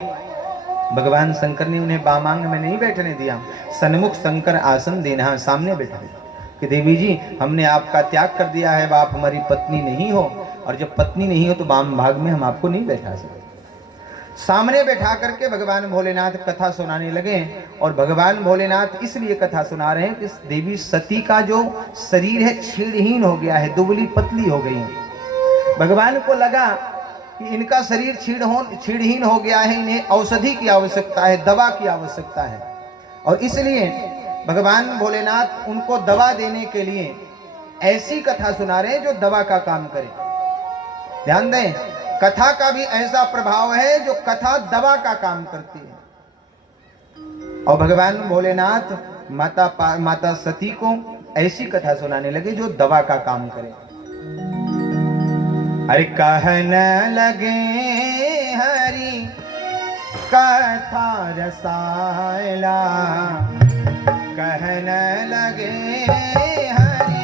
भगवान शंकर ने उन्हें बामांग में नहीं बैठने दिया, सन्मुख शंकर आसन देना, सामने बैठा कि देवी जी हमने आपका त्याग कर दिया है, आप हमारी पत्नी नहीं हो, और जब पत्नी नहीं हो तो वाम भाग में हम आपको नहीं बैठा सकते। सामने बैठा करके भगवान भोलेनाथ कथा सुनाने लगे। और भगवान भोलेनाथ इसलिए कथा सुना रहे हैं कि देवी सती का जो शरीर है छीड़हीन हो गया है, दुबली पतली हो गई है। भगवान को लगा कि इनका शरीर छीड़हीन हो गया है, इन्हें औषधि की आवश्यकता है, दवा की आवश्यकता है, और इसलिए भगवान भोलेनाथ उनको दवा देने के लिए ऐसी कथा सुना रहे हैं जो दवा का काम करे। ध्यान दें, कथा का भी ऐसा प्रभाव है जो कथा दवा का काम करती है। और भगवान भोलेनाथ माता सती को ऐसी कथा सुनाने लगे जो दवा का काम करे। अरे कहने लगे हरि कथा रसायला, कहने लगे हरि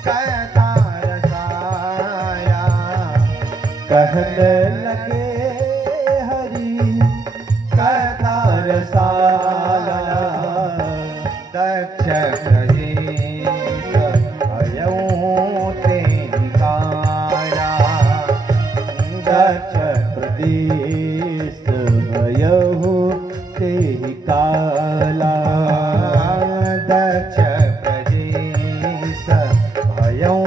कथा रसायला, कहने लगे हरि कथा रसायला। दक्ष प्रजेश भयउ तेहि काला, दक्ष प्रदेश भयहु तेहि काला, दक्ष प्रजेश भयउ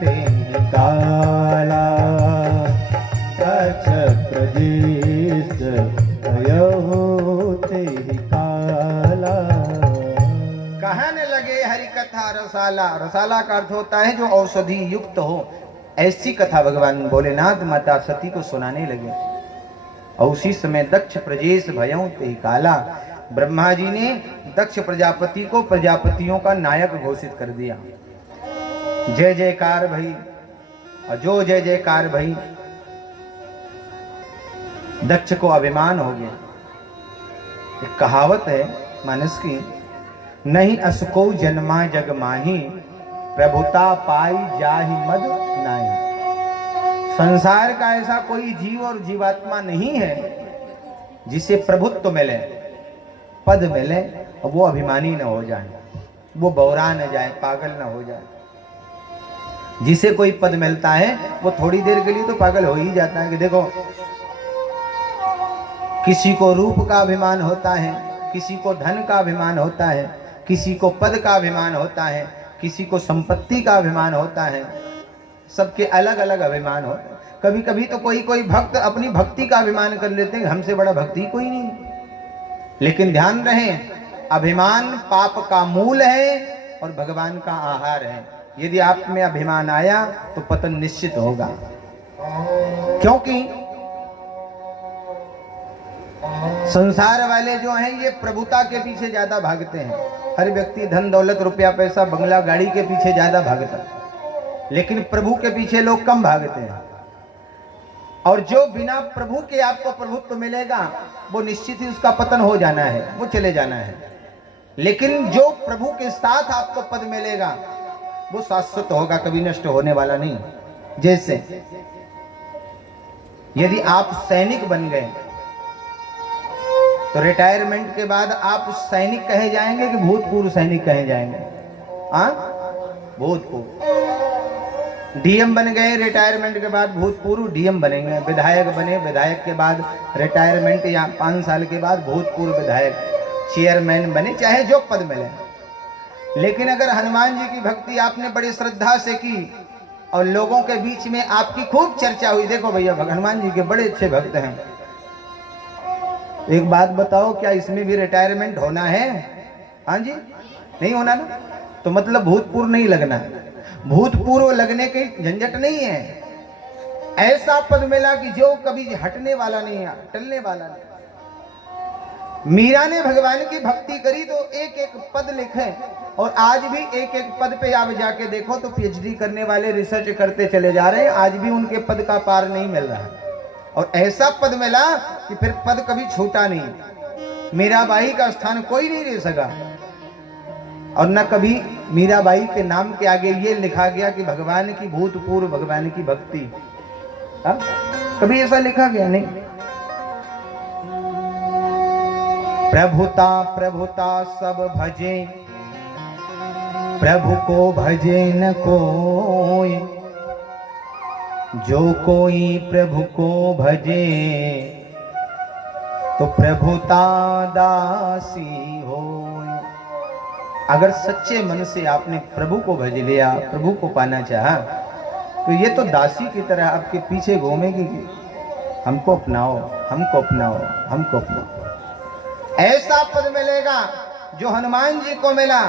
तेहि काला, दक्ष प्रदेश भयहु तेहि काला। कहने लगे हरि कथा रसाला, रसाला का अर्थ होता है जो औषधि युक्त हो। ऐसी कथा भगवान भोलेनाथ माता सती को सुनाने लगे। और उसी समय दक्ष प्रजेश भयउ तेहि काला, ब्रह्मा जी ने दक्ष प्रजापति को प्रजापतियों का नायक घोषित कर दिया। जय जयकार भई, और जो जय जयकार भई, दक्ष को अभिमान हो गया। एक कहावत है मानस की, नहीं असको जन्मा जग माही, प्रभुता पाई जाहि मद नाही। संसार का ऐसा कोई जीव और जीवात्मा नहीं है जिसे प्रभुत्व मिले, पद मिले, और वो अभिमानी न हो जाए, वो बौरा न जाए, पागल न हो जाए। जिसे कोई पद मिलता है वो थोड़ी देर के लिए तो पागल हो ही जाता है। कि देखो, किसी को रूप का अभिमान होता है, किसी को धन का अभिमान होता है, किसी को पद का अभिमान होता है, किसी को संपत्ति का अभिमान होता है, सबके अलग अलग अभिमान होते हैं। कभी कभी तो कोई भक्त अपनी भक्ति का अभिमान कर लेते हैं, हमसे बड़ा भक्ति कोई नहीं। लेकिन ध्यान रहे, अभिमान पाप का मूल है और भगवान का आहार है। यदि आप में अभिमान आया तो पतन निश्चित होगा। क्योंकि संसार वाले जो हैं ये प्रभुता के पीछे ज्यादा भागते हैं। हर व्यक्ति धन दौलत रुपया पैसा बंगला गाड़ी के पीछे ज्यादा भागता है, लेकिन प्रभु के पीछे लोग कम भागते हैं। और जो बिना प्रभु के आपको प्रभुत्व मिलेगा वो निश्चित ही उसका पतन हो जाना है, वो चले जाना है। लेकिन जो प्रभु के साथ आपको पद मिलेगा वो शाश्वत होगा, कभी नष्ट होने वाला नहीं। जैसे यदि आप सैनिक बन गए तो रिटायरमेंट के बाद आप सैनिक कहे जाएंगे कि भूतपूर्व सैनिक कहे जाएंगे? हाँ, भूतपूर्व। डीएम बन गए, रिटायरमेंट के बाद भूतपूर्व डीएम बनेंगे। विधायक बने, विधायक के बाद रिटायरमेंट या 5 साल के बाद भूतपूर्व विधायक, चेयरमैन बने, चाहे जो पद मिले। लेकिन अगर हनुमान जी की भक्ति आपने बड़ी श्रद्धा से की और लोगों के बीच में आपकी खूब चर्चा हुई, देखो भैया हनुमान जी के बड़े अच्छे भक्त हैं, एक बात बताओ, क्या इसमें भी रिटायरमेंट होना है? हाँ जी, नहीं होना ना, तो मतलब भूतपूर्व नहीं लगना। भूतपूर्व लगने की झंझट नहीं है। ऐसा पद मिला कि जो कभी हटने वाला नहीं है, टलने वाला नहीं। मीरा ने भगवान की भक्ति करी तो एक एक पद लिखे, और आज भी एक एक पद पे आप जाके देखो तो पीएचडी करने वाले रिसर्च करते चले जा रहे हैं, आज भी उनके पद का पार नहीं मिल रहा है। और ऐसा पद मिला कि फिर पद कभी छूटा नहीं। मीराबाई का स्थान कोई नहीं ले सका, और न कभी मीराबाई के नाम के आगे ये लिखा गया कि भगवान की भूतपूर्व भगवान की भक्ति। कभी ऐसा लिखा गया नहीं। प्रभुता प्रभुता सब भजे, प्रभु को भजे न कोई, जो कोई प्रभु को भजे तो प्रभुता दासी होय। अगर सच्चे मन से आपने प्रभु को भज लिया, प्रभु को पाना चाहा, तो ये तो दासी की तरह आपके पीछे घूमेगी कि हमको अपनाओ, हमको अपनाओ, हमको अपनाओ। ऐसा पद मिलेगा जो हनुमान जी को मिला।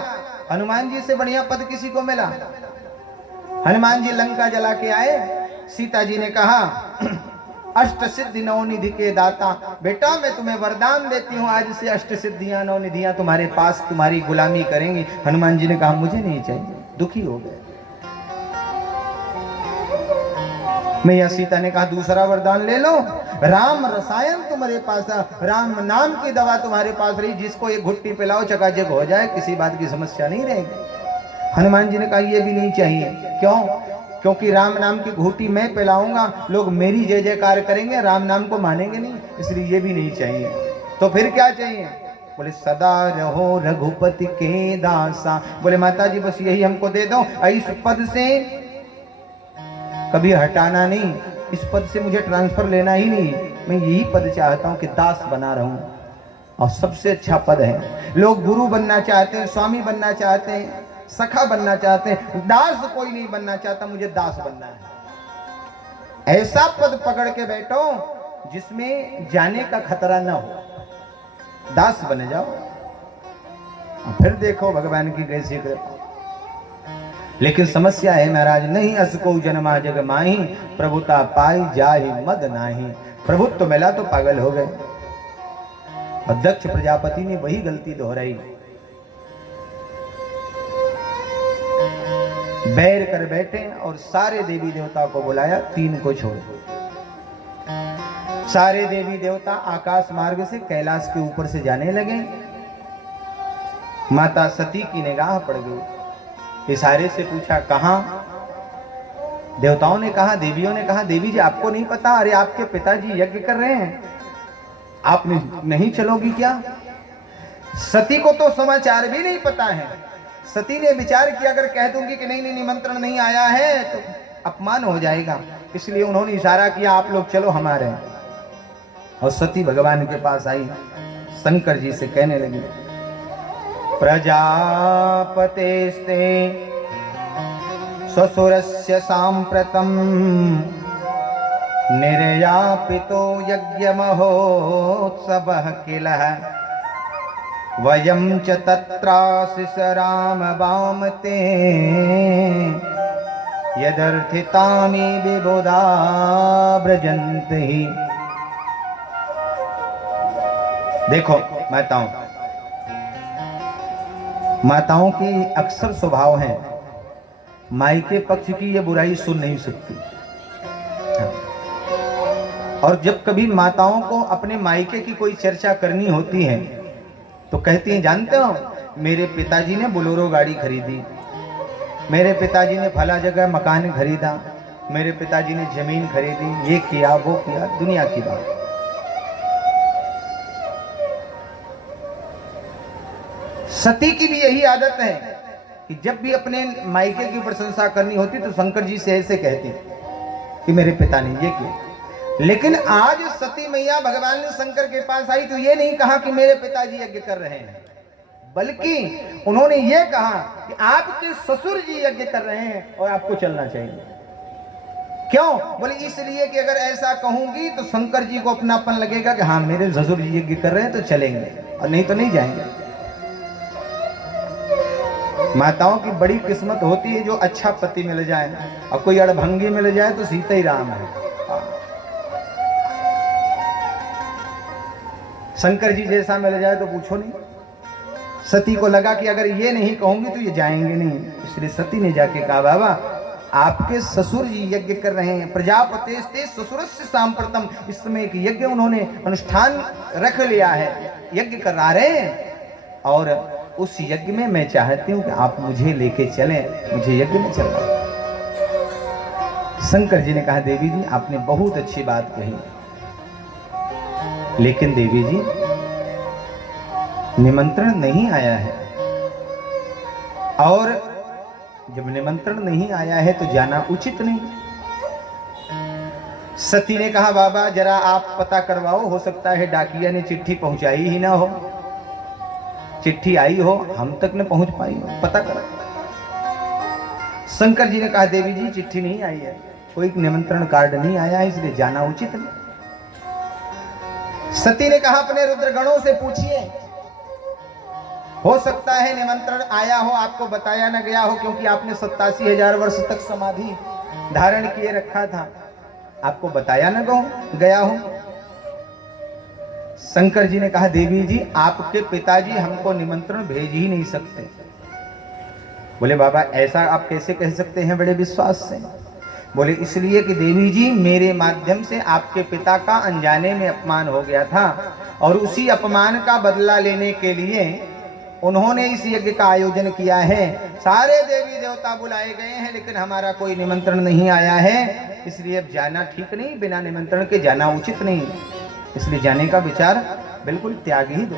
हनुमान जी से बढ़िया पद किसी को मिला? हनुमान जी लंका जला के आए, सीता जी ने कहा अष्ट सिद्धि नवनिधि के दाता, बेटा मैं तुम्हें वरदान देती हूँ, आज से अष्ट सिद्धियां नवनिधियां तुम्हारे पास तुम्हारी गुलामी करेंगी। हनुमान जी ने कहा मुझे नहीं चाहिए, दुखी हो गए। मैया सीता ने कहा दूसरा वरदान ले लो, राम रसायन तुम्हारे पास, राम नाम की दवा तुम्हारे पास रही, जिसको ये घुट्टी पिलाओ चकाचक हो जाए, किसी बात की समस्या नहीं रहेगी। हनुमान जी ने कहा ये भी नहीं चाहिए। क्यों? क्योंकि राम नाम की घूटी मैं पिलाऊंगा, लोग मेरी जय जयकार करेंगे, राम नाम को मानेंगे नहीं, इसलिए ये भी नहीं चाहिए। तो फिर क्या चाहिए? बोले सदा रहो रघुपति के दासा। बोले माता जी बस यही हमको दे दो, इस पद से कभी हटाना नहीं, इस पद से मुझे ट्रांसफर लेना ही नहीं, मैं यही पद चाहता हूं कि दास बना रहूं। और सबसे अच्छा पद है। लोग गुरु बनना चाहते हैं, स्वामी बनना चाहते हैं, सखा बनना चाहते हैं, दास कोई नहीं बनना चाहता, मुझे दास बनना है। ऐसा पद पकड़ के बैठो जिसमें जाने का खतरा ना हो, दास बन जाओ, और फिर देखो भगवान की कैसी कृपा। लेकिन समस्या है महाराज, नहीं असको जन्मा जग माही, प्रभुता पाई जाहि मद नाही। प्रभुत्व मिला तो पागल हो गए। और दक्ष प्रजापति ने वही गलती दोहराई, बैर कर बैठे और सारे देवी देवता को बुलाया, तीन को छोड़। सारे देवी देवता आकाश मार्ग से कैलाश के ऊपर से जाने लगे। माता सती की निगाह पड़ गई, इशारे से पूछा कहां? देवताओं ने कहा, देवियों ने कहा देवी जी आपको नहीं पता, अरे आपके पिताजी यज्ञ कर रहे हैं, आप नहीं चलोगी क्या? सती को तो समाचार भी नहीं पता है। सती ने विचार किया अगर कह दूंगी कि नहीं नहीं निमंत्रण नहीं आया है तो अपमान हो जाएगा, इसलिए उन्होंने इशारा किया आप लोग चलो हमारे। और सती भगवान के पास आई, शंकर जी से कहने लगी प्रजापतेस्ते ससुरस्य सांप्रतम निर्यापितो यज्ञ महोत्सवः किल वयं च तत्राशिष राम वामते यदर्थितानि विबुधा व्रजन्ति। देखो माताओं की अक्सर स्वभाव है, मायके पक्ष की ये बुराई सुन नहीं सकती। और जब कभी माताओं को अपने मायके की कोई चर्चा करनी होती है तो कहती हैं जानते हो मेरे पिताजी ने बोलेरो गाड़ी खरीदी, मेरे पिताजी ने फला जगह मकान खरीदा, मेरे पिताजी ने जमीन खरीदी, ये किया वो किया, दुनिया की बात। सती की भी यही आदत है कि जब भी अपने मायके की प्रशंसा करनी होती तो शंकर जी से ऐसे कहती कि मेरे पिता ने ये किया। लेकिन आज सती मैया भगवान शंकर के पास आई तो ये नहीं कहा कि मेरे पिताजी यज्ञ कर रहे हैं, बल्कि उन्होंने ये कहा कि आपके ससुर जी यज्ञ कर रहे हैं और आपको चलना चाहिए। क्यों? बोले इसलिए कि अगर ऐसा कहूंगी तो शंकर जी को अपनापन लगेगा कि हाँ मेरे ससुर जी यज्ञ कर रहे हैं तो चलेंगे, और नहीं तो नहीं जाएंगे। माताओं की बड़ी किस्मत होती है जो अच्छा पति मिल जाए, और कोई अड़भंगी मिल जाए तो सीता ही राम है। शंकर जी जैसा मिल जाए तो पूछो नहीं। सती को लगा कि अगर ये नहीं कहूंगी तो ये जाएंगे नहीं, इसलिए सती ने जाके कहा बाबा आपके ससुर जी यज्ञ कर रहे हैं, प्रजापतेस्ते ससुरस्य सांप्रतम, इस समय एक यज्ञ उन्होंने अनुष्ठान रख लिया है, यज्ञ करा रहे हैं, और उस यज्ञ में मैं चाहती हूं कि आप मुझे लेके चलें, मुझे यज्ञ में चलना है। शंकर जी ने कहा देवी जी आपने बहुत अच्छी बात कही, लेकिन देवी जी निमंत्रण नहीं आया है, और जब निमंत्रण नहीं आया है तो जाना उचित नहीं। सती ने कहा बाबा जरा आप पता करवाओ, हो सकता है डाकिया ने चिट्ठी पहुंचाई ही ना हो, चिट्ठी आई हो हम तक न पहुंच पाई हो, पता करो। शंकर जी ने कहा देवी जी चिट्ठी नहीं आई है, कोई निमंत्रण कार्ड नहीं आया है, इसलिए जाना उचित नहीं। सती ने कहा अपने रुद्रगणों से पूछिए, हो सकता है निमंत्रण आया हो, आपको बताया न गया हो, क्योंकि आपने 87,000 वर्ष तक समाधि धारण किए रखा था, आपको बताया न गया हो। शंकर जी ने कहा देवी जी आपके पिताजी हमको निमंत्रण भेज ही नहीं सकते। बोले बाबा ऐसा आप कैसे कह सकते हैं बड़े विश्वास से? बोले इसलिए कि देवी जी मेरे माध्यम से आपके पिता का अनजाने में अपमान हो गया था, और उसी अपमान का बदला लेने के लिए उन्होंने इस यज्ञ का आयोजन किया है। सारे देवी देवता बुलाए गए हैं लेकिन हमारा कोई निमंत्रण नहीं आया है, इसलिए अब जाना ठीक नहीं, बिना निमंत्रण के जाना उचित नहीं, इसलिए जाने का विचार बिल्कुल त्याग ही दो।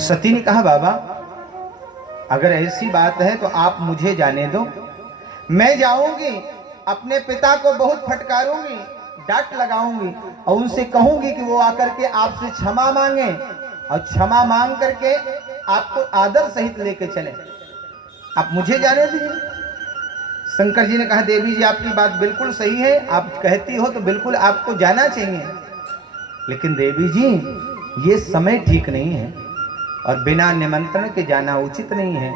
सती ने कहा बाबा अगर ऐसी बात है तो आप मुझे जाने दो, मैं जाऊंगी, अपने पिता को बहुत फटकारूंगी, डांट लगाऊंगी और उनसे कहूंगी कि वो आकर के आपसे क्षमा मांगे, और क्षमा मांग करके आपको आदर सहित लेके चले, आप मुझे जाने दीजिए। शंकर जी ने कहा देवी जी आपकी बात बिल्कुल सही है, आप कहती हो तो बिल्कुल आपको जाना चाहिए, लेकिन देवी जी ये समय ठीक नहीं है और बिना निमंत्रण के जाना उचित नहीं है,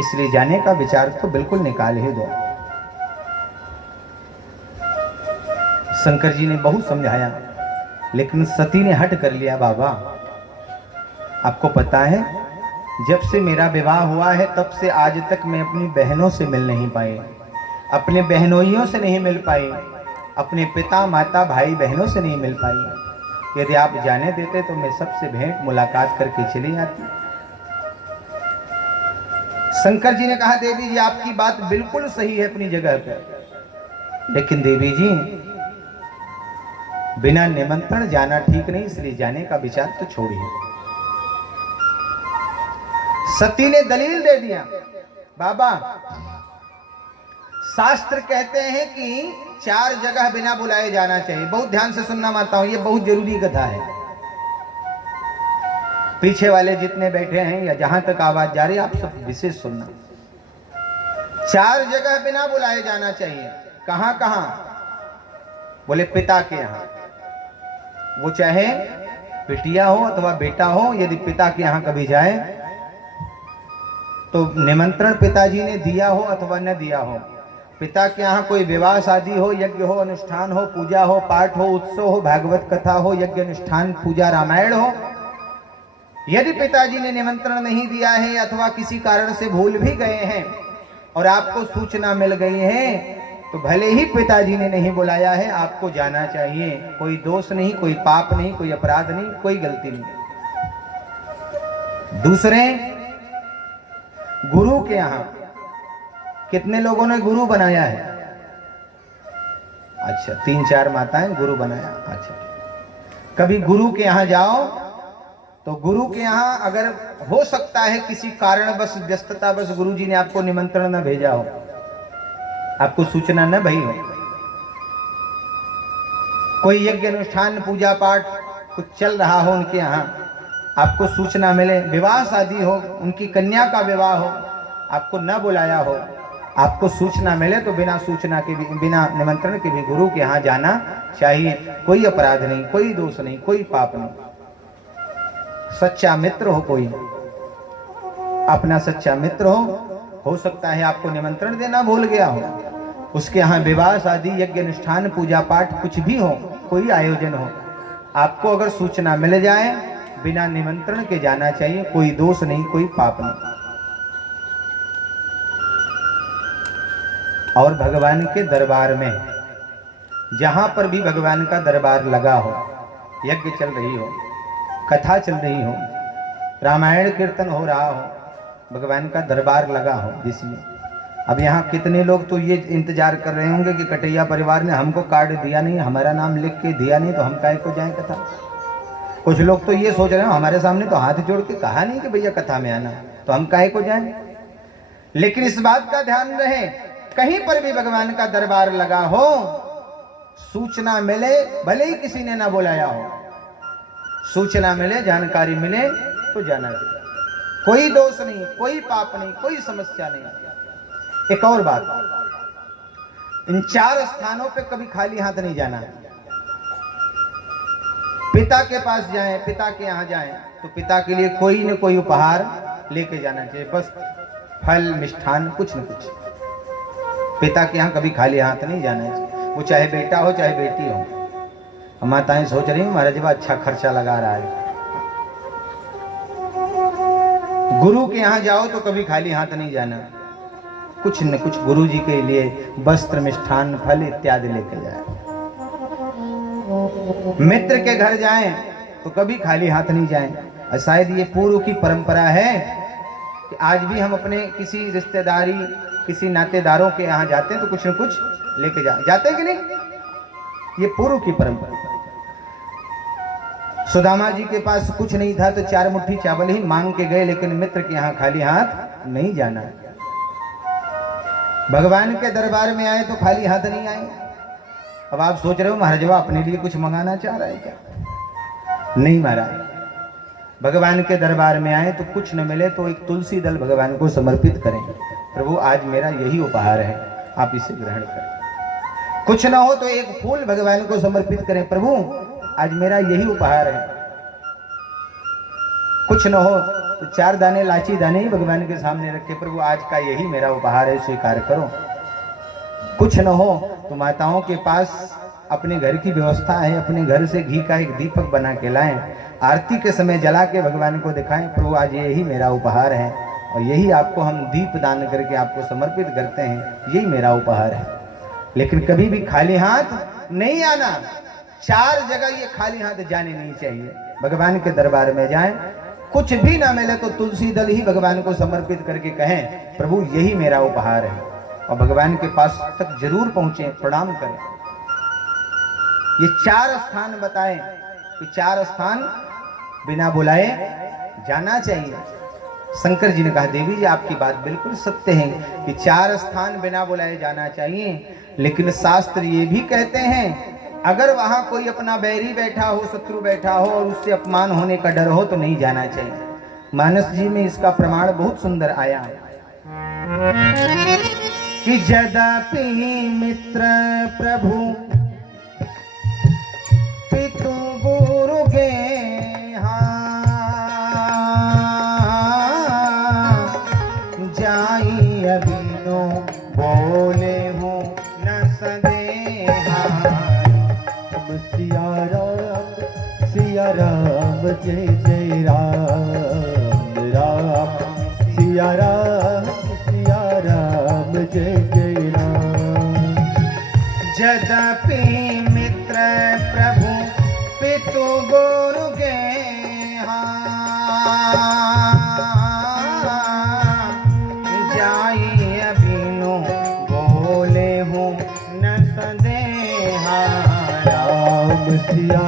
इसलिए जाने का विचार तो बिल्कुल निकाल ही दो। शंकर जी ने बहुत समझाया लेकिन सती ने हट कर लिया। बाबा आपको पता है जब से मेरा विवाह हुआ है तब से आज तक मैं अपनी बहनों से मिल नहीं पाई, अपने बहनोइयों से नहीं मिल पाई, अपने पिता माता भाई बहनों से नहीं मिल पाई। यदि आप जाने देते तो मैं सबसे भेंट मुलाकात करके चली आती। शंकर जी ने कहा देवी जी आपकी बात बिल्कुल सही है अपनी जगह पर, लेकिन देवी जी बिना निमंत्रण जाना ठीक नहीं, इसलिए जाने का विचार तो छोड़िए। सती ने दलील दे दिया बाबा शास्त्र कहते हैं कि 4 जगह बिना बुलाए जाना चाहिए। बहुत ध्यान से सुनना माताओं, ये बहुत जरूरी कथा है। पीछे वाले जितने बैठे हैं या जहां तक आवाज जा रही है आप सब विशेष सुनना। 4 जगह बिना बुलाए जाना चाहिए। कहां कहां? बोले पिता के यहां, वो चाहे बिटिया हो अथवा बेटा हो, यदि पिता के यहां कभी जाए तो निमंत्रण पिताजी ने दिया हो अथवा न दिया हो, पिता के यहाँ कोई विवाह शादी हो, यज्ञ हो, अनुष्ठान हो, पूजा हो, पाठ हो, उत्सव हो, भागवत कथा हो, यज्ञ अनुष्ठान पूजा रामायण हो, यदि पिताजी ने निमंत्रण नहीं दिया है अथवा किसी कारण से भूल भी गए हैं और आपको सूचना मिल गई है तो भले ही पिताजी ने नहीं बुलाया है आपको जाना चाहिए। कोई दोष नहीं, कोई पाप नहीं, कोई अपराध नहीं, कोई गलती नहीं। दूसरे गुरु के यहां कितने लोगों ने गुरु बनाया है? अच्छा 3-4 माताएं गुरु बनाया। अच्छा कभी गुरु के यहां जाओ तो गुरु के यहां अगर हो सकता है किसी कारण बस व्यस्तता बस गुरु जी ने आपको निमंत्रण न भेजा हो, आपको सूचना न भई हो, कोई यज्ञ अनुष्ठान पूजा पाठ कुछ चल रहा हो उनके यहाँ, आपको सूचना मिले, विवाह शादी हो, उनकी कन्या का विवाह हो, आपको न बुलाया हो, आपको सूचना मिले तो बिना सूचना के भी, बिना निमंत्रण के भी गुरु के यहाँ जाना चाहिए। कोई अपराध नहीं, कोई दोष नहीं, कोई पाप नहीं। सच्चा मित्र हो, कोई अपना सच्चा मित्र हो सकता है आपको निमंत्रण देना भूल गया हो, उसके यहाँ विवाह शादी यज्ञ अनुष्ठान पूजा पाठ कुछ भी हो, कोई आयोजन हो, आपको अगर सूचना मिल जाए बिना निमंत्रण के जाना चाहिए। कोई दोष नहीं, कोई पाप नहीं। और भगवान के दरबार में जहां पर भी भगवान का दरबार लगा हो, यज्ञ चल रही हो, कथा चल रही हो, रामायण कीर्तन हो रहा हो, भगवान का दरबार लगा हो जिसमें, अब यहाँ कितने लोग तो ये इंतजार कर रहे होंगे कि कटैया परिवार ने हमको कार्ड दिया नहीं, हमारा नाम लिख के दिया नहीं, तो हम काहे को जाएं कथा। कुछ लोग तो ये सोच रहे हैं हमारे सामने तो हाथ जोड़ के कहा नहीं कि भैया कथा में आना, तो हम काहे को जाएं। लेकिन इस बात का ध्यान रहे, कहीं पर भी भगवान का दरबार लगा हो, सूचना मिले, भले ही किसी ने ना बुलाया हो, सूचना मिले, जानकारी मिले तो जाना चाहिए। कोई दोष नहीं, कोई पाप नहीं, कोई समस्या नहीं। एक और बात, इन 4 स्थानों पे कभी खाली हाथ नहीं जाना। पिता के पास जाएं, पिता के यहाँ जाएं तो पिता के लिए कोई न कोई उपहार लेके जाना चाहिए, बस फल मिष्ठान कुछ न कुछ। पिता के यहाँ कभी खाली हाथ नहीं जाना चाहिए, वो चाहे बेटा हो चाहे बेटी हो। माताएं सोच रही हैं महाराज अच्छा खर्चा लगा रहा है। गुरु के यहाँ जाओ तो कभी खाली हाथ नहीं जाना, कुछ न कुछ गुरु जी के लिए वस्त्र मिष्ठान फल इत्यादि लेके जाए। मित्र के घर जाएं तो कभी खाली हाथ नहीं जाएं। और शायद ये पूर्व की परंपरा है कि आज भी हम अपने किसी रिश्तेदारी किसी नातेदारों के यहाँ जाते हैं तो कुछ न कुछ लेके जाते हैं कि नहीं, ये पूर्व की परंपरा। सुदामा जी के पास कुछ नहीं था तो 4 मुट्ठी चावल ही मांग के गए, लेकिन मित्र के यहाँ खाली हाथ नहीं जाना। भगवान के दरबार में आए तो खाली हाथ नहीं आए। अब आप सोच रहे हो महाराजवा अपने लिए कुछ मंगाना चाह रहा है क्या? नहीं महाराज, भगवान के दरबार में आए तो कुछ न मिले तो एक तुलसी दल भगवान को समर्पित करें। प्रभु आज मेरा यही उपहार है, आप इसे ग्रहण करें। कुछ न हो तो एक फूल भगवान को समर्पित करें, प्रभु आज मेरा यही उपहार है। कुछ न हो तो 4 दाने लाची दाने ही भगवान के सामने रखे, प्रभु आज का यही मेरा उपहार है, स्वीकार करो। कुछ न हो तो माताओं के पास अपने घर की व्यवस्था है, अपने घर से घी का एक दीपक बना के लाएं, आरती के समय जला के भगवान को दिखाएं, प्रभु आज यही मेरा उपहार है और यही आपको हम दीप दान करके आपको समर्पित करते हैं, यही मेरा उपहार है। लेकिन कभी भी खाली हाथ नहीं आना। 4 जगह ये खाली हाथ जाने नहीं चाहिए। भगवान के दरबार में जाएं, कुछ भी ना मिले तो तुलसी दल ही भगवान को समर्पित करके कहें प्रभु यही मेरा उपहार है, और भगवान के पास तक जरूर पहुंचे, प्रणाम करें। ये 4 स्थान बताएं कि 4 स्थान बिना बुलाए जाना चाहिए। शंकर जी ने कहा देवी जी आपकी बात बिल्कुल सत्य है कि 4 स्थान बिना बुलाए जाना चाहिए, लेकिन शास्त्र ये भी कहते हैं अगर वहां कोई अपना बैरी बैठा हो, शत्रु बैठा हो और उससे अपमान होने का डर हो तो नहीं जाना चाहिए। मानस जी में इसका प्रमाण बहुत सुंदर आया कि यद्यपि मित्र प्रभु पितु गुरु गेहा जाई अबिनो बोले हूँ न सदेहा। सिया राम जय जय राम राम सिया राम जय जय राम। यद्यपि मित्र प्रभु पितु गुरु गेहा जाई अबिनो बोले हूँ न सदेहा। राम सिया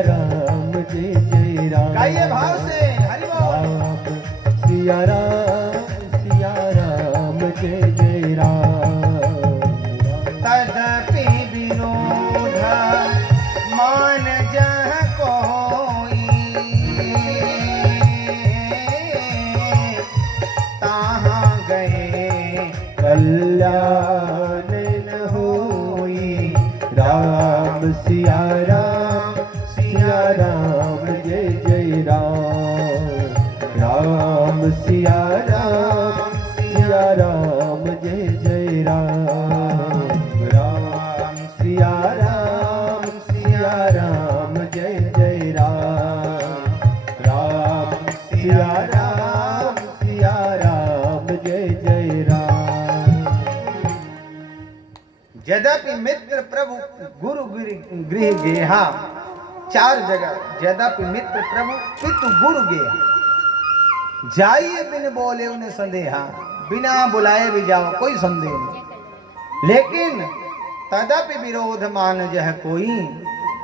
राम जय जय राम। गाइए भाव से हरि बोल। सिया राम जय जय राम। तदपि विरोध मान जह कोई ताहाँ गए कल्याण न होई। राम सिया राम जय जय राम। राम सिया राम जय जय राम। राम सिया राम जय जय राम। राम सिया राम जय जय राम। यद्यपि मित्र प्रभु गुरु गृह गेहा, 4 जगह यद्यपि मित्र प्रभु पितु गुरु गेहा जाइए बिन बोले उन्हें संदेहा। बिना बुलाए भी जाओ कोई संदेह नहीं, लेकिन तदपि विरोध मान जह कोई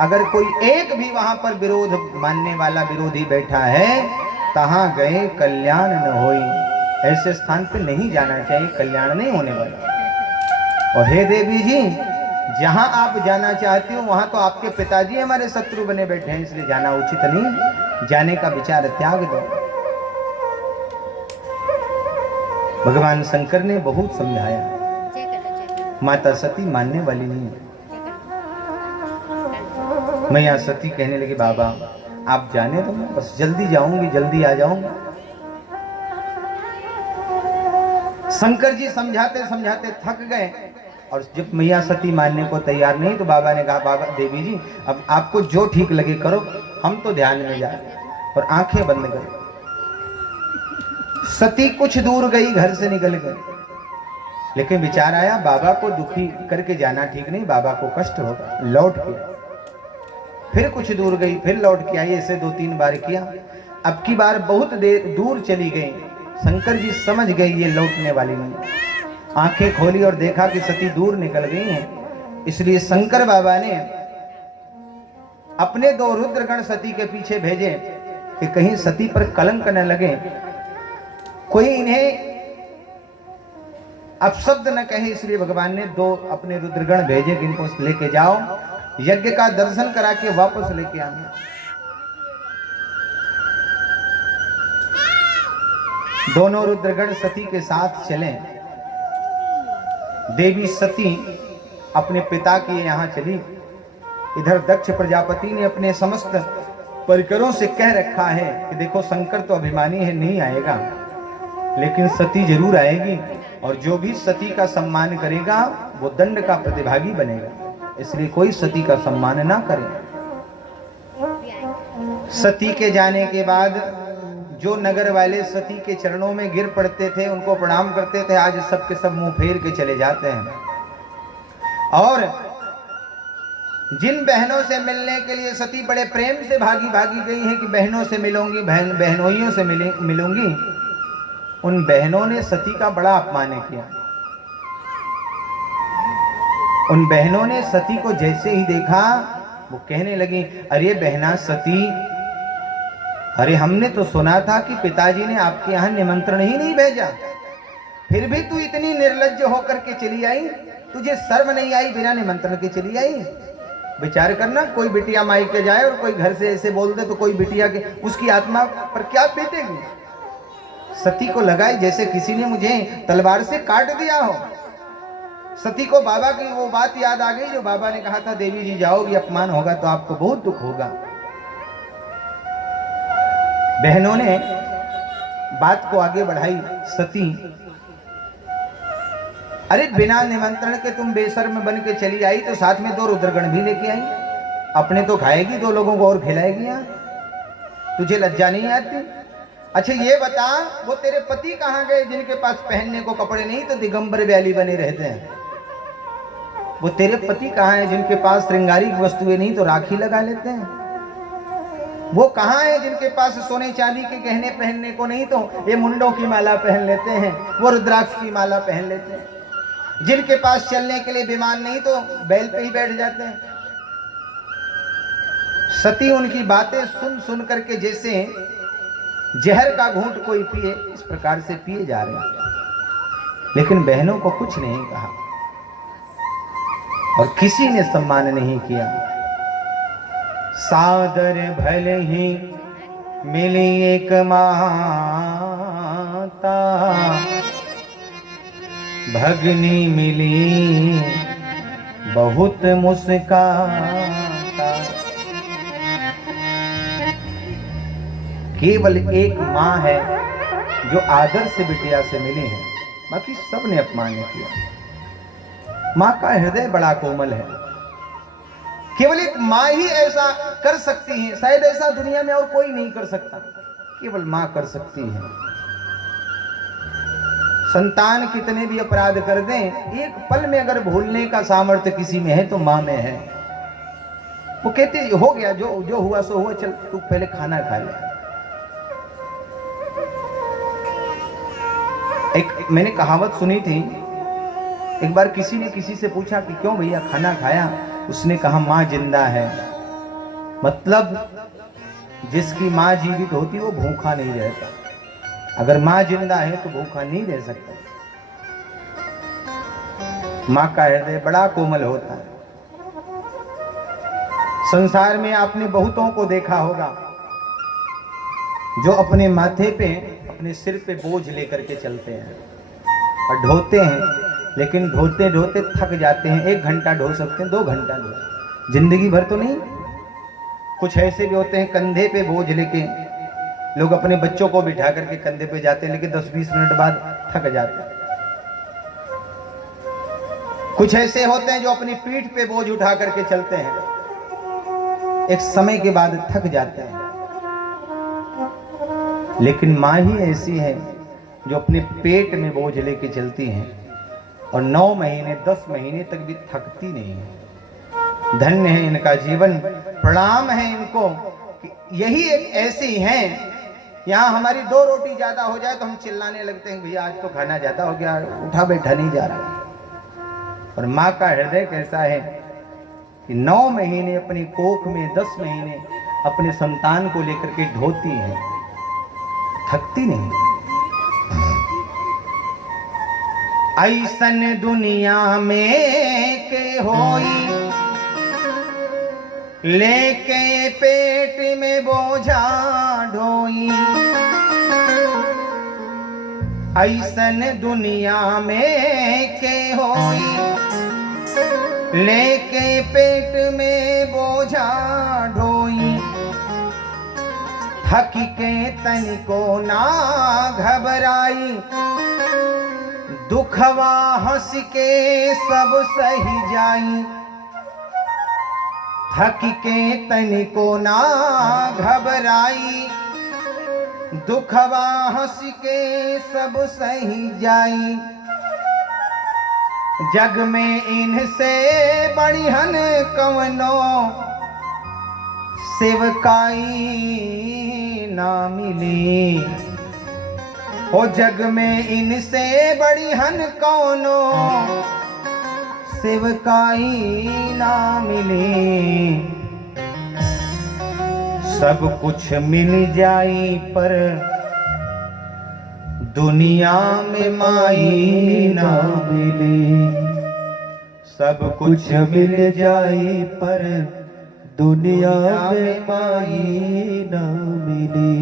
अगर कोई एक भी वहां पर विरोध मानने वाला विरोधी बैठा है, तहां गए कल्याण न होई। ऐसे स्थान पे नहीं जाना चाहिए, कल्याण नहीं होने वाला। और हे देवी जी, जहां आप जाना चाहती हो वहां तो आपके पिताजी हमारे शत्रु बने बैठे हैं, इसलिए जाना उचित नहीं। जाने का विचार त्याग दो। भगवान शंकर ने बहुत समझाया, माता सती मानने वाली नहीं है। मैया सती कहने लगी, बाबा आप जाने दो, मैं बस जल्दी जाऊंगी, जल्दी आ जाऊंगी। शंकर जी समझाते समझाते थक गए, और जब मैया सती मानने को तैयार नहीं तो बाबा ने कहा, बाबा देवी जी अब आपको जो ठीक लगे करो, हम तो ध्यान में जा रहे हैं। और आंखें बंद कर। सती कुछ दूर गई, घर से निकल गई, लेकिन विचार आया बाबा को दुखी करके जाना ठीक नहीं, बाबा को कष्ट होगा। लौट के फिर कुछ दूर गई, फिर लौट के आई। ऐसे 2-3 बार किया। अब की बार बहुत देर दूर चली गई। शंकर जी समझ गए ये लौटने वाली नहीं। आंखें खोली और देखा कि सती दूर निकल गई हैं। इसलिए शंकर बाबा ने अपने 2 रुद्रगण सती के पीछे भेजे कि कहीं सती पर कलंक न लगे, कोई इन्हें अपशब्द न कहे। इसलिए भगवान ने 2 अपने रुद्रगण भेजे कि इनको लेके जाओ, यज्ञ का दर्शन करा के वापस लेके आना। दोनों रुद्रगण सती के साथ चले। देवी सती अपने पिता के यहाँ चली। इधर दक्ष प्रजापति ने अपने समस्त परिकरों से कह रखा है कि देखो शंकर तो अभिमानी है, नहीं आएगा, लेकिन सती जरूर आएगी, और जो भी सती का सम्मान करेगा वो दंड का प्रतिभागी बनेगा, इसलिए कोई सती का सम्मान ना करे। सती के जाने के बाद जो नगर वाले सती के चरणों में गिर पड़ते थे, उनको प्रणाम करते थे, आज सब के सब मुंह फेर के चले जाते हैं। और जिन बहनों से मिलने के लिए सती बड़े प्रेम से भागी भागी गई हैं कि बहनों से मिलूंगी, बहनोइयों से मिलूंगी, उन बहनों ने सती का बड़ा अपमान किया। उन बहनों ने सती को जैसे ही देखा वो कहने लगी, अरे बहना सती, अरे हमने तो सुना था कि पिताजी ने आपके यहाँ निमंत्रण ही नहीं भेजा, फिर भी तू इतनी निर्लज्ज होकर के चली आई, तुझे शर्म नहीं आई, बिना निमंत्रण के चली आई। विचार करना, कोई बिटिया माई के जाए और कोई घर से ऐसे बोल दे तो कोई बिटिया के उसकी आत्मा पर क्या बीतेगी। सती को लगा जैसे किसी ने मुझे तलवार से काट दिया हो। सती को बाबा की वो बात याद आ गई जो बाबा ने कहा था, देवी जी जाओगी अपमान होगा तो आपको बहुत दुख होगा। बहनों ने बात को आगे बढ़ाई। सती, अरे बिना निमंत्रण के तुम बेशर्म बन के चली आई तो साथ में 2 रुद्रगण भी लेके आई, अपने तो खाएगी, 2 लोगों को और खिलाएगी। यहाँ तुझे लज्जा नहीं आती? अच्छा ये बता, वो तेरे पति कहाँ गए जिनके पास पहनने को कपड़े नहीं तो दिगंबर व्याली बने रहते हैं? वो तेरे पति कहाँ हैं जिनके पास श्रृंगारिक वस्तुएं नहीं तो राखी लगा लेते हैं? वो कहाँ हैं जिनके पास सोने चांदी के गहने पहनने को नहीं तो ये मुंडों की माला पहन लेते हैं, वो रुद्राक्ष की माला पहन लेते हैं? जिनके पास चलने के लिए विमान नहीं तो बैल पे ही बैठ जाते हैं। सती उनकी बातें सुन सुन करके जैसे जहर का घूंट कोई पिए, इस प्रकार से पिए जा रहे हैं। लेकिन बहनों को कुछ नहीं कहा और किसी ने सम्मान नहीं किया। सादर भले ही मिली एक माता, भगनी मिली बहुत मुस्काता। केवल एक माँ है जो आदर से बिटिया से मिली है, बाकी सब ने अपमान किया। माँ का हृदय बड़ा कोमल है, केवल एक माँ ही ऐसा कर सकती है, शायद ऐसा दुनिया में और कोई नहीं कर सकता, केवल माँ कर सकती है। संतान कितने भी अपराध कर दें, एक पल में अगर भूलने का सामर्थ्य किसी में है तो माँ में है। वो कहती हो गया, जो जो हुआ सो हुआ, चल तू पहले खाना खा ले। एक मैंने कहावत सुनी थी, एक बार किसी ने किसी से पूछा कि क्यों भैया खाना खाया? उसने कहा माँ जिंदा है, मतलब जिसकी माँ जीवित होती वो भूखा नहीं रहता, अगर माँ जिंदा है तो भूखा नहीं रह सकता। माँ का हृदय बड़ा कोमल होता है। संसार में आपने बहुतों को देखा होगा जो अपने माथे पे, अपने सिर पे बोझ लेकर के चलते हैं और ढोते हैं, लेकिन ढोते ढोते थक जाते हैं। 1 घंटा ढो सकते हैं, 2 घंटा ढो, जिंदगी भर तो नहीं। कुछ ऐसे भी होते हैं कंधे पे बोझ लेके लोग अपने बच्चों को बिठा करके कंधे पे जाते हैं, लेकिन 10-20 मिनट बाद थक जाते हैं। कुछ ऐसे होते हैं जो अपनी पीठ पे बोझ उठा करके चलते हैं, एक समय के बाद थक जाते हैं। लेकिन माँ ही ऐसी है जो अपने पेट में बोझ लेके चलती हैं और 9 महीने 10 महीने तक भी थकती नहीं है। धन्य है इनका जीवन, प्रणाम है इनको कि यही एक ऐसी हैं। यहाँ हमारी 2 रोटी ज्यादा हो जाए तो हम चिल्लाने लगते हैं भैया आज तो खाना ज्यादा हो गया, उठा बैठा नहीं जा रहा। और माँ का हृदय कैसा है कि 9 महीने अपनी कोख में, 10 महीने अपने संतान को लेकर के ढोती है, थकती नहीं। ऐसन दुनिया में के होई लेके पेट में बोझा ढोई, ऐसन दुनिया में के होई लेके पेट में बोझा ढोई, थक के तनिको ना घबराई, दुखवा हंस के सब सही जाई, थक के तनिको ना घबराई, दुखवा हंस के सब सही जाई, जग में इनसे बढ़ियन कवनो सेवकाई ना मिली, ओ जग में इनसे बढ़ियन कवनो सेवकाई ना मिली, सब कुछ मिल जाई पर दुनिया में माई ना मिली, सब कुछ मिल जाई पर दुनिया में माई ना मिली।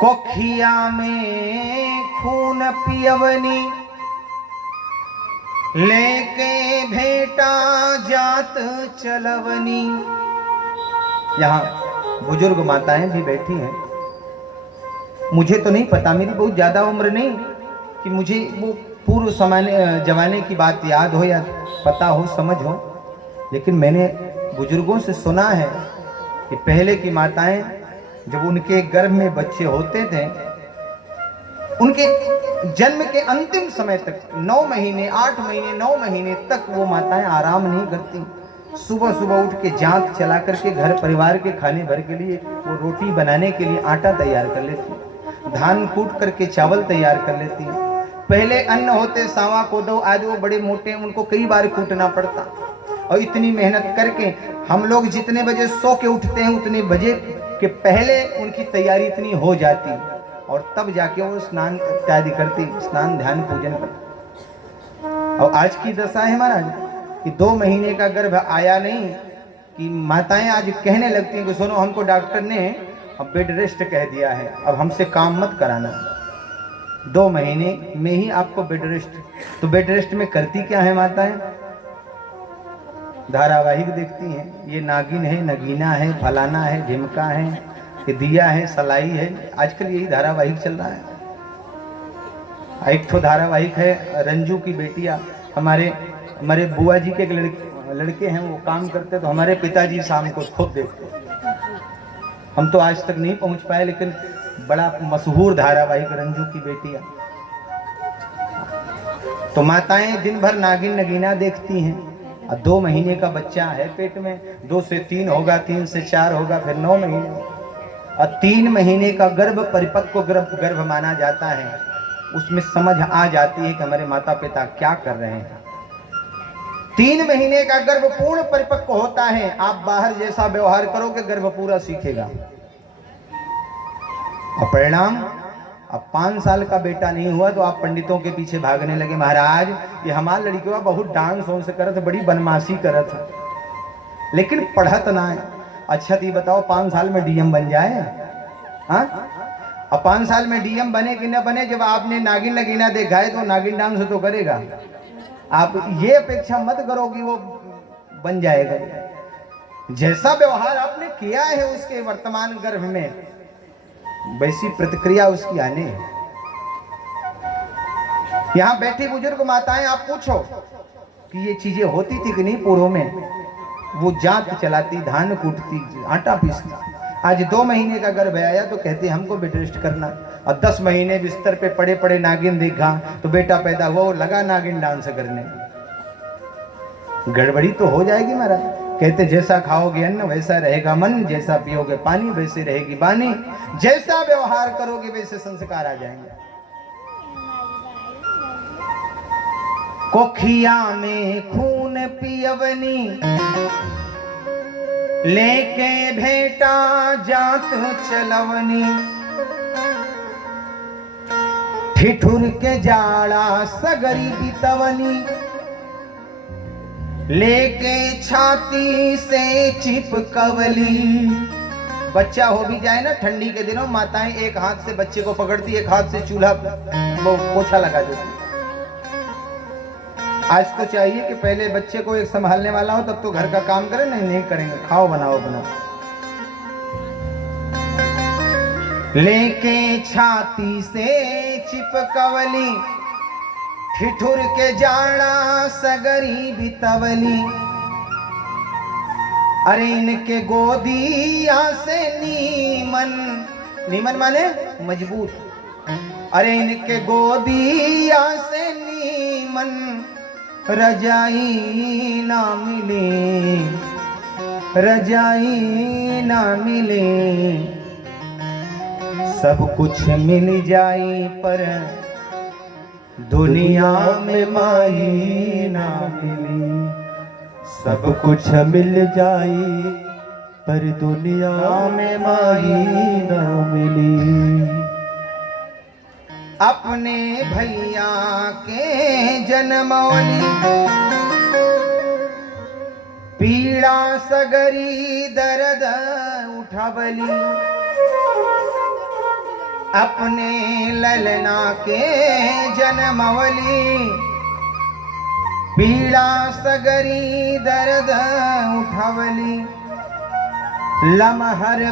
कोखिया में खून पियवनी लेके भेटा जात चलवनी। यहाँ बुजुर्ग माताएं भी बैठी हैं। मुझे तो नहीं पता, मेरी बहुत ज्यादा उम्र नहीं कि मुझे वो पूर्व जमाने की बात याद हो या पता हो, समझ हो, लेकिन मैंने बुजुर्गों से सुना है कि पहले की माताएं जब उनके गर्भ में बच्चे होते थे, उनके जन्म के अंतिम समय तक 9 महीने 8 महीने 9 महीने तक वो माताएं आराम नहीं करती। सुबह सुबह उठ के जांत चला करके घर परिवार के खाने भर के लिए वो रोटी बनाने के लिए आटा तैयार कर लेती, धान कूट करके चावल तैयार कर लेती। पहले अन्न होते सावा कोदो आदि, वो बड़े मोटे, उनको कई बार कूटना पड़ता। और इतनी मेहनत करके हम लोग जितने बजे सो के उठते हैं उतने बजे के पहले उनकी तैयारी इतनी हो जाती और तब जाके वो स्नान इत्यादि करती, स्नान ध्यान पूजन करती। और आज की दशा है महाराज कि 2 महीने का गर्भ आया नहीं कि माताएं आज कहने लगती हैं कि सुनो हमको डॉक्टर ने अब बेड रेस्ट कह दिया है, अब हमसे काम मत कराना, 2 महीने में ही आपको बेड रेस्ट। तो बेड रेस्ट में करती क्या है माताएं? धारावाहिक देखती हैं। ये नागिन है, नगीना है, फलाना है, ढिमका है, ये दिया है, सलाई है, आजकल यही धारावाहिक चल रहा है। एक तो धारावाहिक है रंजू की बेटियां, हमारे बुआ जी के एक लड़के हैं, वो काम करते तो हमारे पिताजी शाम को खूब देखते। हम तो आज तक नहीं पहुंच पाए, लेकिन बड़ा मशहूर धारावाहिक रंजू की बेटियां। तो माताएं दिन भर नागिन नगीना देखती हैं और 2 महीने का बच्चा है पेट में, 2 से 3 होगा, 3 से 4 होगा, फिर 9 महीने और 3 महीने का गर्भ परिपक्व गर्भ माना जाता है। उसमें समझ आ जाती है कि हमारे माता पिता क्या कर रहे हैं। 3 महीने का गर्भ पूर्ण परिपक्व होता है। आप बाहर जैसा व्यवहार करोगे गर्भ पूरा सीखेगा। और परिणाम, अब 5 साल का बेटा नहीं हुआ तो आप पंडितों के पीछे भागने लगे, महाराज ये हमार लड़की बहुत डांस वांस करत, बड़ी बदमाशी करत, लेकिन पढ़त ना है। अच्छा तो बताओ 5 साल में डीएम बन जाए? हाँ, अब 5 साल में डीएम बने कि न बने, जब आपने नागिन नगीना देखा है तो नागिन डांस तो करेगा। आप ये अपेक्षा मत करो कि वो बन जाएगा। जैसा व्यवहार आपने किया है उसके वर्तमान गर्भ में, वैसी प्रतिक्रिया उसकी आने। यहां बैठी बुजुर्ग माताएं, आप पूछो कि ये चीजें होती थी कि नहीं पूर्व में? वो जात चलाती, धान कूटती, आटा पीसती। आज 2 महीने का गर्भ आया तो कहते हमको बेड रेस्ट करना, और 10 महीने बिस्तर पे पड़े पड़े नागिन देखा तो बेटा पैदा हुआ, वो लगा नागिन डांस करने। गड़बड़ी तो हो जाएगी महाराज। कहते जैसा खाओगे अन्न वैसा रहेगा मन, जैसा पियोगे पानी वैसे रहेगी वाणी, जैसा व्यवहार करोगे वैसे संस्कार आ जाएंगे। कोखिया में खून पियवनी, लेके भेटा जात चलवनी, ठिठुर के जाड़ा सगरी बितवनी, लेके छाती से चिपकवली। बच्चा हो भी जाए ना ठंडी के दिनों, माताएं एक हाथ से बच्चे को पकड़ती, एक हाथ से चूल्हा वो पोछा लगा देती। आज तो चाहिए कि पहले बच्चे को एक संभालने वाला हो तब तो घर का काम करे, नहीं करेंगे, खाओ बनाओ बनाओ। लेके छाती से चिपकवली, ठिठुर के जाड़ा सगरी बितवली, अरे इनके गोदिया से नीमन, नीमन माने मजबूत, अरे इनके गोदिया से नीमन रजाई ना मिले, रजाई ना मिले, सब कुछ मिल जाए पर दुनिया में माई ना मिली। सब कुछ मिल जाई पर दुनिया में माई ना मिली। अपने भैया के जन्मवली, पीड़ा सगरी दर्द उठवली, अपने ललना के जन्मवली, पीड़ा सगरी दर्द उठवली, लमहर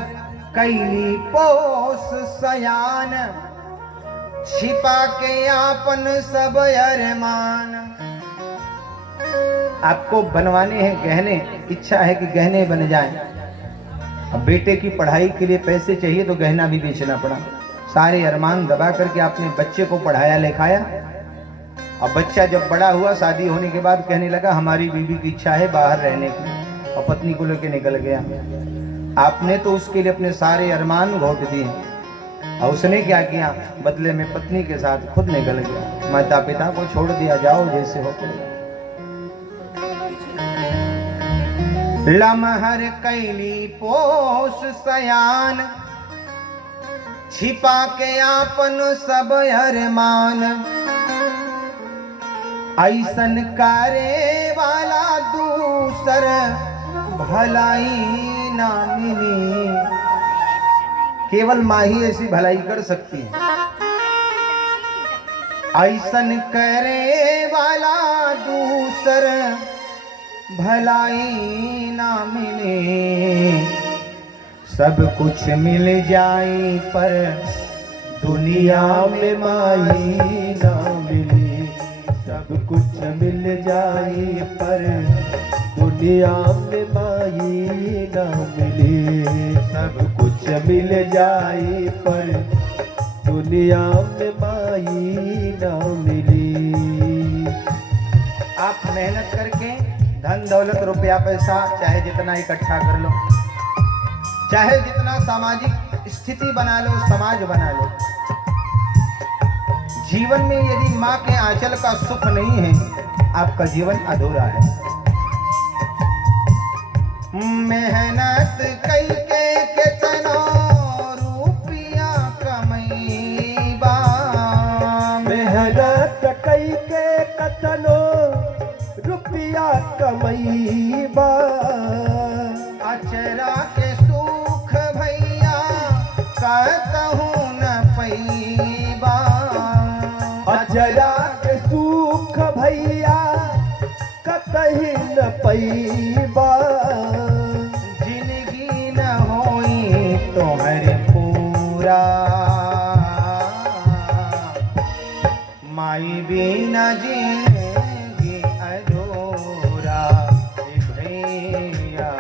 कैली पोस सयान, छिपा के आपन सब अरमान। आपको बनवाने हैं गहने, इच्छा है कि गहने बन जाएं। अब बेटे की पढ़ाई के लिए पैसे चाहिए तो गहना भी बेचना पड़ा। सारे अरमान दबा करके आपने बच्चे को पढ़ाया लिखाया। अब बच्चा जब बड़ा हुआ, शादी होने के बाद कहने लगा हमारी बीवी की इच्छा है बाहर रहने की, और पत्नी को लेके निकल गया। आपने तो उसके लिए अपने सारे अरमान घोट दिए, और उसने क्या किया, बदले में पत्नी के साथ खुद निकल गया। माता पिता को छोड़ दिया, जाओ जैसे हो पड़ेगा। लमहर कैली पोस सयान, छिपा के आपन सब अरमान, ऐसन करे वाला दूसर भलाई ना मिली। केवल माँ ही ऐसी भलाई कर सकती है। ऐसन करे वाला दूसर भलाई ना मिले। सब कुछ मिल जाए पर दुनिया में माई ना मिली। सब कुछ मिल जाए पर दुनिया में माई ना मिली। सब कुछ मिल जाए पर दुनिया में माई ना मिली। आप मेहनत करके धन दौलत रुपया पैसा चाहे जितना इकट्ठा कर लो, चाहे जितना सामाजिक स्थिति बना लो, समाज बना लो, जीवन में यदि माँ के आंचल का सुख नहीं है, आपका जीवन अधूरा है। मेहनत कई के कितनो रुपया कमैबा, मेहनत कई के कतनो रुपया कमैबा, अचरा के सुख भैया कहतहु न पैबा, अचरा के सुख भैया कतही न पैबा, जिंदगी न होई तोहर पूरा, माई बिना जिंदगी अधूरा ए भैया,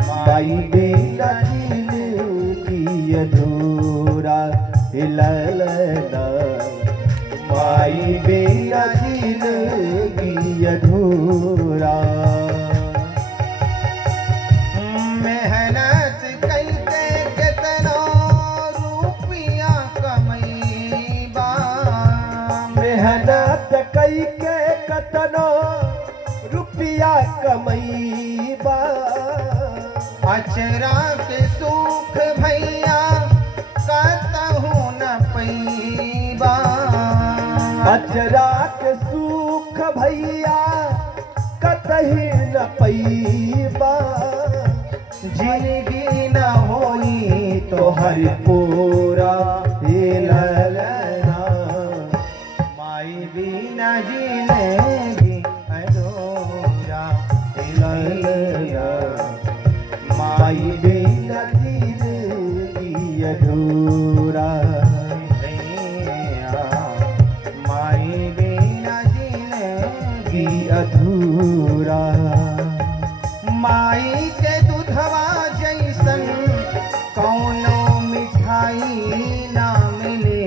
माई बिना जिंदगी अधूरा ललना, माई बिना जिंदगी अधूरा। मेहनत कई के कितनो रुपया कमैबा, मेहनत कई के कतनो रुपया कमैबा, अचरा के सुख भैया कहतहु न पैबा, अचरा के सुख भैया कतही न पैबा, जिंदगी न होई तोहर पूरा ललना, माई बिना जिंदगी अधूरा ललना, माई बिना जिंदगी अधूरा। भैया, माई बिना जिंदगी की अधूरा, माई के दूधवा जैसन कौनो मिठाई ना मिले,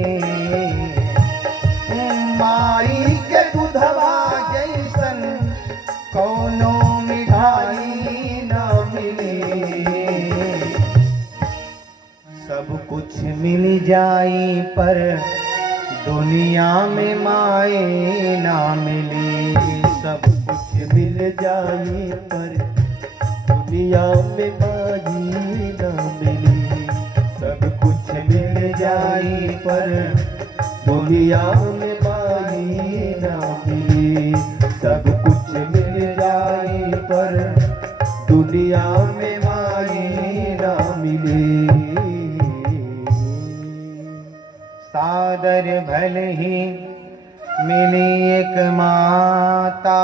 माई के दूधवा जैसन कौनो मिठाई ना मिले, सब कुछ मिल जाई पर दुनिया में माए ना मिली, सब कुछ मिल जाई पर दुनिया में माई न मिली, सब कुछ मिल जाई पर दुनिया में माई न मिली, सब कुछ मिल जाई पर दुनिया में माई न मिली। सादर भल ही मिली एक माता,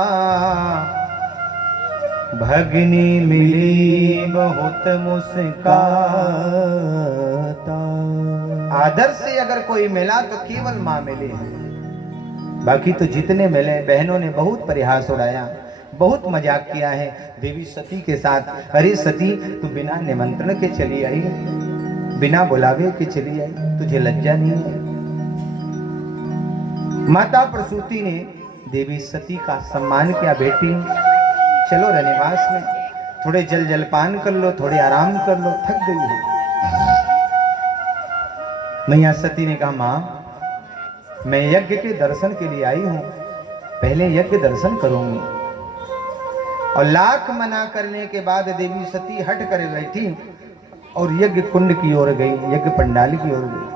भगनी मिली बहुत मुस्काता। आदर से अगर कोई मिला तो केवल माँ मिली, बाकी तो जितने मिले बहनों ने बहुत परिहास उड़ाया, बहुत मजाक किया है देवी सती के साथ। अरे सती, तू बिना निमंत्रण के चली आई, बिना बुलावे के चली आई, तुझे लज्जा नहीं है? माता प्रसूति ने देवी सती का सम्मान किया, बेटी चलो रनिवास में, थोड़े जल जलपान कर लो, थोड़े आराम कर लो, थक गई हो। मैया सती ने कहा, मां मैं यज्ञ के दर्शन के लिए आई हूं, पहले यज्ञ दर्शन करूंगी। और लाख मना करने के बाद देवी सती हट कर बैठी और यज्ञ कुंड की ओर गई, यज्ञ पंडाल की ओर गई।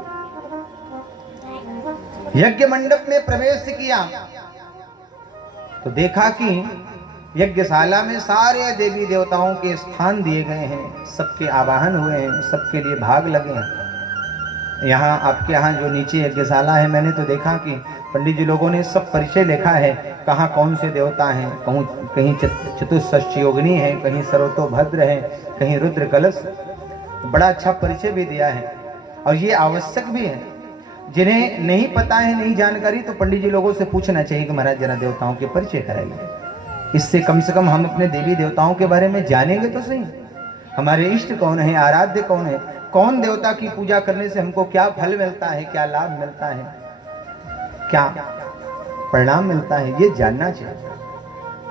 यज्ञ मंडप में प्रवेश किया तो देखा कि यज्ञशाला में सारे देवी देवताओं के स्थान दिए गए हैं, सबके आवाहन हुए हैं, सबके लिए भाग लगे हैं। यहाँ आपके यहाँ जो नीचे यज्ञशाला है, मैंने तो देखा कि पंडित जी लोगों ने सब परिचय लिखा है, कहाँ कौन से देवता हैं, कहीं चतुष्षष्ठी योगिनी है, कहीं सर्वतोभद्र है, कहीं रुद्र कलश। बड़ा अच्छा परिचय भी दिया है और ये आवश्यक भी है। जिन्हें नहीं पता है, नहीं जानकारी, तो पंडित जी लोगों से पूछना चाहिए कि महाराज जरा देवताओं के परिचय कराइए, इससे कम से कम हम अपने देवी देवताओं के बारे में जानेंगे तो सही। हमारे इष्ट कौन है, आराध्य कौन है, कौन देवता की पूजा करने से हमको क्या फल मिलता है, क्या लाभ मिलता है, क्या परिणाम मिलता है, ये जानना चाहिए।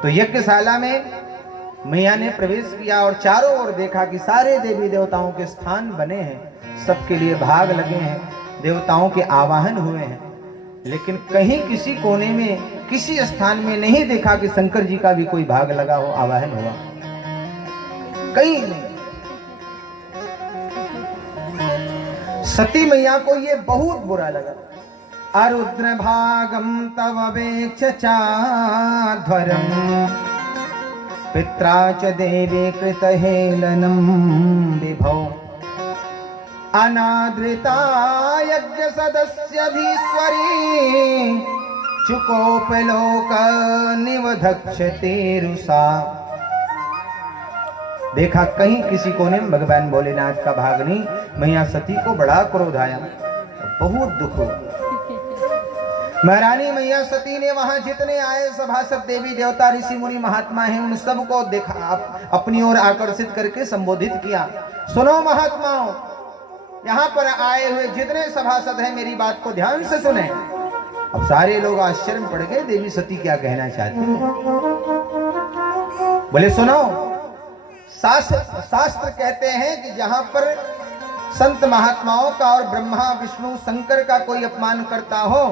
तो यज्ञशाला में मैया ने प्रवेश किया और चारों ओर देखा कि सारे देवी देवताओं के स्थान बने हैं, सबके लिए भाग लगे हैं, देवताओं के आवाहन हुए हैं, लेकिन कहीं किसी कोने में, किसी स्थान में नहीं देखा कि शंकर जी का भी कोई भाग लगा हो, आवाहन हुआ। कहीं नहीं। सती मैया को ये बहुत बुरा लगा। अरुद्र भागम तव वेक्ष चाध्वरम पित्रा च देवे कृत हेलनम विभौ अनादृता यज्ञ सदस्यधीश्वरी चुकोपलोक निवधक्षते रुषा। देखा कहीं किसी कोने में भगवान भोलेनाथ का भाग नहीं। मैया सती को बड़ा क्रोध आया, बहुत दुख हुआ। महारानी मैया सती ने वहां जितने आए सभासद देवी देवता ऋषि मुनि महात्मा हैं उन सबको देखा, अपनी ओर आकर्षित करके संबोधित किया। सुनो महात्माओं, यहाँ पर आए हुए जितने सभासद हैं मेरी बात को ध्यान से सुने। अब सारे लोग आश्चर्य में पड़ गए, देवी सती क्या कहना चाहती है। बोले सुनो, शास्त्र कहते हैं कि जहां पर संत महात्माओं का और ब्रह्मा विष्णु शंकर का कोई अपमान करता हो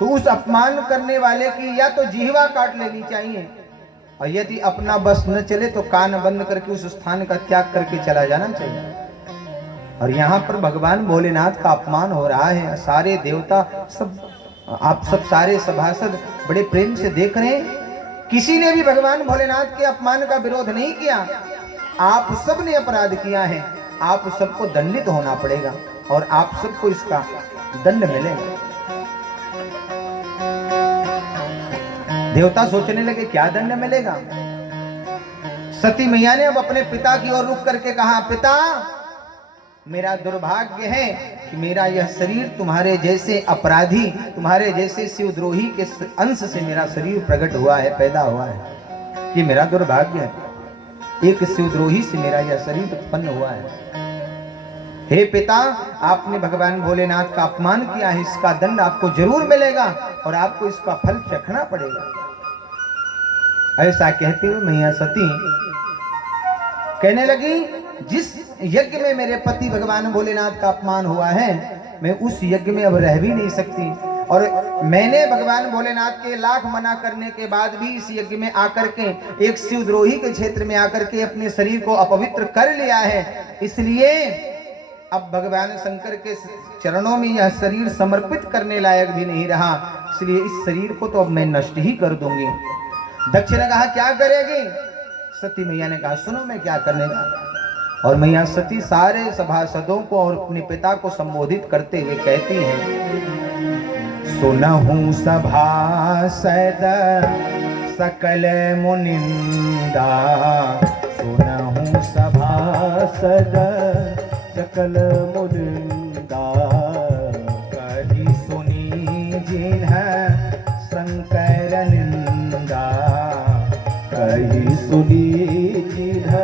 तो उस अपमान करने वाले की या तो जिह्वा काट लेनी चाहिए, और यदि अपना बस न चले तो कान बंद करके उस स्थान का त्याग करके चला जाना चाहिए। और यहाँ पर भगवान भोलेनाथ का अपमान हो रहा है। सारे देवता सब, आप सब सारे सभासद बड़े प्रेम से देख रहे हैं। किसी ने भी भगवान भोलेनाथ के अपमान का विरोध नहीं किया। आप सब ने अपराध किया है, आप सबको दंडित होना पड़ेगा और आप सबको इसका दंड मिलेगा। देवता सोचने लगे क्या दंड मिलेगा। सती मैया ने अब अपने पिता की ओर रुक करके कहा, पिता मेरा दुर्भाग्य है कि मेरा यह शरीर तुम्हारे जैसे अपराधी, तुम्हारे जैसे शिवद्रोही के अंश से मेरा शरीर प्रकट हुआ है, पैदा हुआ है। ये मेरा दुर्भाग्य है, एक शिवद्रोही से मेरा यह शरीर उत्पन्न हुआ है। हे पिता, आपने भगवान भोलेनाथ का अपमान किया है, इसका दंड आपको जरूर मिलेगा और आपको इसका फल चखना पड़ेगा। ऐसा कहते हुए मैया सती कहने लगी, जिस यज्ञ में मेरे पति भगवान भोलेनाथ का अपमान हुआ है, मैं उस यज्ञ में अब रह भी नहीं सकती। और मैंने भगवान भोलेनाथ के लाख मना करने के बाद भी इस यज्ञ में आकर के एक शिवद्रोही के क्षेत्र में आकर के अपने शरीर को अपवित्र कर लिया है। इसलिए अब भगवान शंकर के चरणों में यह शरीर समर्पित करने लायक भी नहीं रहा, इसलिए इस शरीर को तो अब मैं नष्ट ही कर दूंगी। दक्ष ने कहा, क्या करेगी? सती मैया ने कहा, सुनो मैं क्या करने का। और मैया सती सारे सभासदों को और अपने पिता को संबोधित करते हुए कहती हैं, सुनहु सभासद सकल मुनिंदा, सुनहु सभासद सकल मुनिंदा, कही सुनी जिन्ह शंकर निंदा, कही सुनी जिन्ह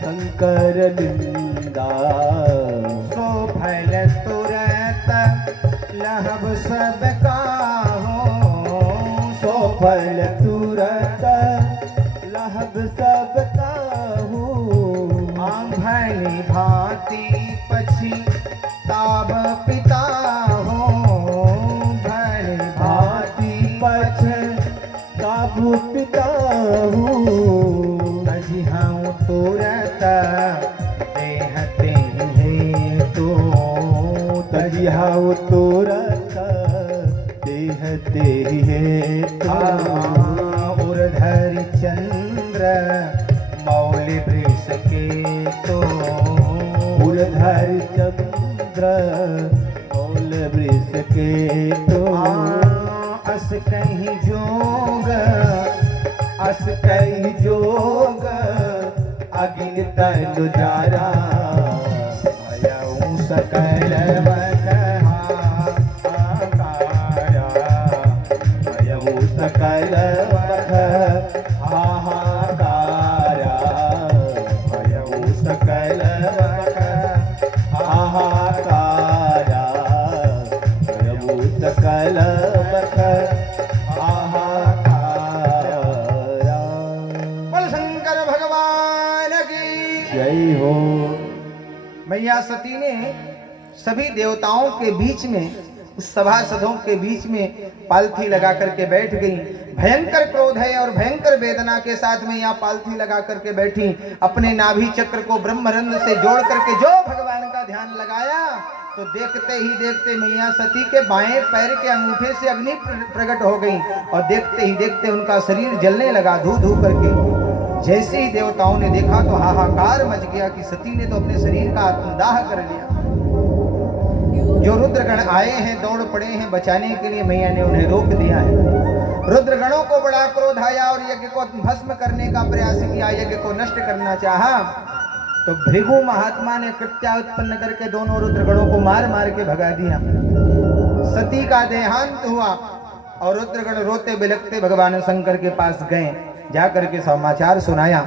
शंकर निंदा, सो फल तुरत लहब सब काहू, सो फल तुरत लहब सब काहू, आंभली भांति पछी ताब पिता हो, भली भांति पछ ताब पिता हो, तजिहाऊ तुरत देहते है तो, तजिहाऊ तुरत देहते है तो, उर्धर चंद्र मौलि वृष के तो, उर्धर चंद्र मौलि वृष के तो, अस कहीं जोग, अस कहीं जोग अगिन तनु जारा, भयउ सकल मकहा आकारा, भयउ सकल मकहा हाहाकारा, भयउ सकल मकहा हाहाकारा, भयउ सकल मकहा जय हो। मैया सती ने सभी देवताओं के बीच में उस सभासदों के बीच में पालथी लगा करके बैठ गई। भयंकर क्रोध है और भयंकर वेदना के साथ में यहाँ पालथी लगा करके बैठी। अपने नाभि चक्र को ब्रह्मरंध्र से जोड़ करके जो भगवान का ध्यान लगाया तो देखते ही देखते मैया सती के बाएं पैर के अंगूठे से अग्नि प्रकट हो गई और देखते ही देखते उनका शरीर जलने लगा धू धू करके। जैसे ही देवताओं ने देखा तो हाहाकार मच गया कि सती ने तो अपने शरीर का आत्मदाह कर लिया। जो रुद्रगण आए हैं दौड़ पड़े हैं बचाने के लिए, मैया ने उन्हें रोक दिया है। रुद्रगणों को बड़ा क्रोध आया और यज्ञ को भस्म करने का प्रयास किया, यज्ञ को नष्ट करना चाहा। तो भृगु महात्मा ने कृत्या उत्पन्न करके दोनों रुद्रगणों को मार मार के भगा दिया। सती का देहांत हुआ और रुद्रगण रोते बिलखते भगवान शंकर के पास गए, जाकर के समाचार सुनाया।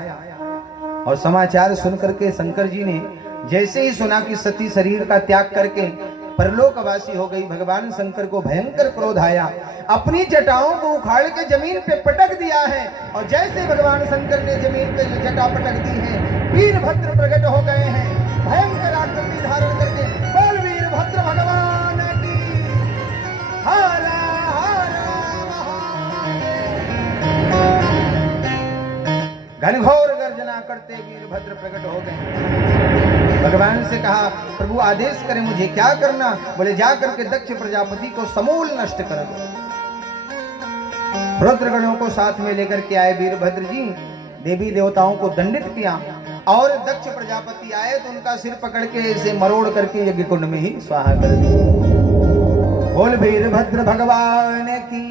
और समाचार सुनकर के शंकर जी ने जैसे ही सुना कि सती शरीर का त्याग करके परलोकवासी हो गई, भगवान शंकर को भयंकर क्रोध आया। अपनी जटाओं को उखाड़ के जमीन पे पटक दिया है और जैसे भगवान शंकर ने जमीन पे जो जटा पटक दी है, वीरभद्र प्रकट हो गए हैं भयंकर आकृति धारण करके। बोल वीरभद्र भगवान की हारा घनघोर गर्जना करते वीरभद्र प्रकट हो गए। भगवान से कहा प्रभु आदेश करें मुझे क्या करना? बोले जा करके दक्ष प्रजापति को समूल नष्ट कर दो। रुद्रगणों को साथ में लेकर के आए वीरभद्र जी, देवी देवताओं को दंडित किया और दक्ष प्रजापति आए तो उनका सिर पकड़ के ऐसे मरोड़ करके यज्ञ कुंड में ही स्वाहा कर दिया। बोल वीरभद्र भगवान की।